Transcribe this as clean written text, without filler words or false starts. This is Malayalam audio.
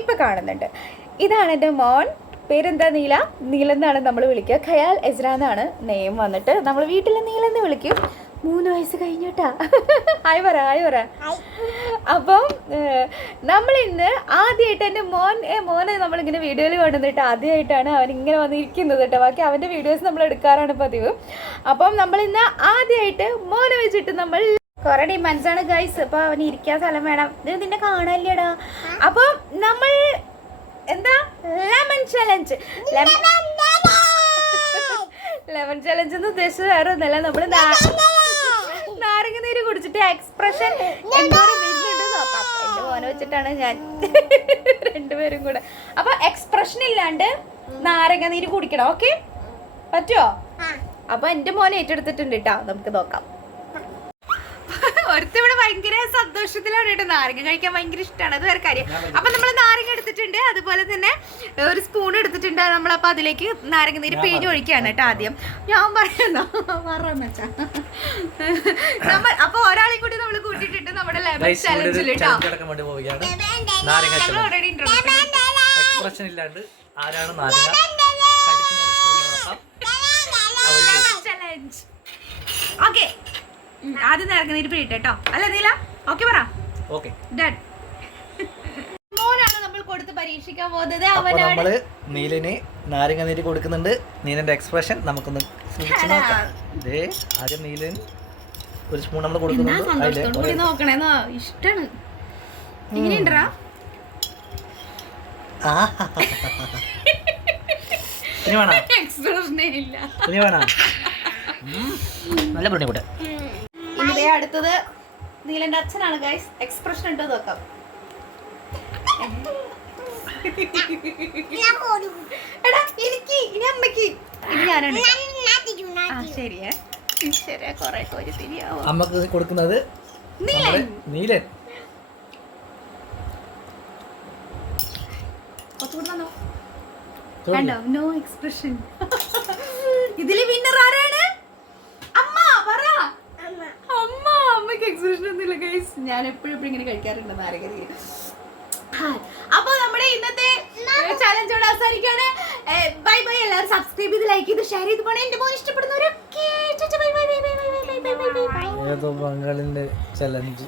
ഇപ്പൊ കാണുന്നുണ്ട്. ഇതാണ് എൻ്റെ മോൻ. പേരെന്താ? നീലെന്നാണ് നമ്മൾ വിളിക്കുക. ഖയാൽ എസ്ര എന്നാണ് നെയിം വന്നിട്ട്. നമ്മൾ വീട്ടിൽ നീലെന്ന് വിളിക്കും. 3 വയസ്സ് കഴിഞ്ഞോട്ടാ. ഹായ് പറ. അപ്പം നമ്മൾ ഇന്ന് ആദ്യമായിട്ട് എൻ്റെ മോനെ നമ്മളിങ്ങനെ വീഡിയോയിൽ കൊണ്ടുവന്നിട്ട് ആദ്യമായിട്ടാണ് അവൻ ഇങ്ങനെ വന്നിരിക്കുന്നത് കേട്ടോ. ബാക്കി അവൻ്റെ വീഡിയോസ് നമ്മൾ എടുക്കാറാണ് പതിവ്. അപ്പം നമ്മളിന്ന് ആദ്യമായിട്ട് മോനെ വെച്ചിട്ട് നമ്മൾ കുറെ ഡിമാൻഡ്സാണ് ഗൈസ്. അപ്പോൾ അവന് ഇരിക്കാൻ സ്ഥലം വേണം. ഇത് നിന്നെ കാണാനില്ലടാ. അപ്പം നമ്മൾ എന്താ ലെമൺ ചലഞ്ച് എന്ന് ഉദ്ദേശിച്ചത് വേറെ ഒന്നല്ല. നമ്മൾ നാരങ്ങ നീര് കുടിച്ചിട്ട് എക്സ്പ്രഷൻ എന്തോരം വരുന്നുണ്ട് നോക്കാം. എൻ്റെ മോനെ വെച്ചിട്ടാണ് ഞാൻ രണ്ടുപേരും കൂടെ. അപ്പൊ എക്സ്പ്രഷൻ ഇല്ലാണ്ട് നാരങ്ങ നീര് കുടിക്കണം. ഓക്കെ, പറ്റുമോ? അപ്പൊ എൻ്റെ മോനെ ഏറ്റെടുത്തിട്ടുണ്ട് കേട്ടോ. നമുക്ക് നോക്കാം. ഒരുത്തിവിടെ ഭയങ്കര സന്തോഷത്തിലാണ് കേട്ടോ. നാരങ്ങ കഴിക്കാൻ ഭയങ്കര ഇഷ്ടമാണ്. അത് വേറെ കാര്യം. അപ്പൊ നമ്മൾ നാരങ്ങ എടുത്തിട്ടുണ്ട്, അതുപോലെ തന്നെ ഒരു സ്പൂൺ എടുത്തിട്ടുണ്ട്. നമ്മളപ്പോ അതിലേക്ക് നാരങ്ങ നീര് പിഴിഞ്ഞൊഴിക്കുകയാണ് കേട്ടോ. ആദ്യം ഞാൻ പറയുന്നോ പറഞ്ഞ വെച്ചാ നമ്മൾ അപ്പൊ ഒരാളെ കൂടി നമ്മൾ കൂട്ടിയിട്ടുണ്ട് നമ്മുടെ ലെമൺ ചലഞ്ചിൽ കേട്ടോ. ഓൾറെഡി എക്സ്പ്രഷൻ ഇല്ലാണ്ട് ആരാണ് നാരങ്ങ ചലഞ്ച്. ഓക്കെ, ആദ്യം നാരങ്ങ നീര് പിഴിട്ടെ കേട്ടോ. അല്ല നീല? ഓക്കെ പറ. ഡൺ. മോനാണ് നമ്മൾ കൊടുത്ത് പരീക്ഷിക്കാൻ പോകുന്നത്. നമ്മള് നീലിന് നാരങ്ങ നീര് കൊടുക്കുന്നുണ്ട്. നീലന്റെ എക്സ്പ്രഷൻ നമുക്കൊന്ന് നോക്കാം. ആദ്യം നീലൻ ഒരു സ്പൂൺ നമ്മൾ കൊടുക്കുന്നുണ്ട്. നോക്കണേന്നോ ഇഷ്ടാണ്. എങ്ങനെയുണ്ടാ? എക്സ്പ്രഷനേ ഇല്ല. നല്ല പൊടികൂടെ. ഇനി അടുത്തത് നീലന്റെ അച്ഛനാണ് ഗൈസ്. എക്സ്പ്രഷൻ ഉണ്ടോ നോക്കാം. എടാ എനിക്ക് ഇനി അമ്മക്ക് ഇനി ഞാനാണ്. ശരിയേ, ശരിയാ. കൊറേ കോരി തിരിയാവോ. അമ്മക്ക് കൊടുക്കുന്നത് നീലൻ. കണ്ടോ? No expression. ഇതില് വിന്നർ ആരാണ്? അമ്മ പറ. അമ്മക്ക് എക്സ്പ്രഷൻ ഒന്നുമില്ല ഗൈസ്. ഞാൻ എപ്പോഴും ഇങ്ങനെ കഴിക്കാറുണ്ട് നാരങ്ങ നീര്. അപ്പൊ നമ്മുടെ ഇന്നത്തെ ചലഞ്ചോട് അവസാനിക്കാണ്. Bye bye. എല്ലാവരും സബ്സ്ക്രൈബ് ചെയ്ത് ലൈക്ക് ചെയ്ത് ഷെയർ ചെയ്ത് പോണേ. എന്റെ മോൻ ഇഷ്ടപ്പെടുന്നവരൊക്കെ ബംഗാളിന്റെ ചലഞ്ച്.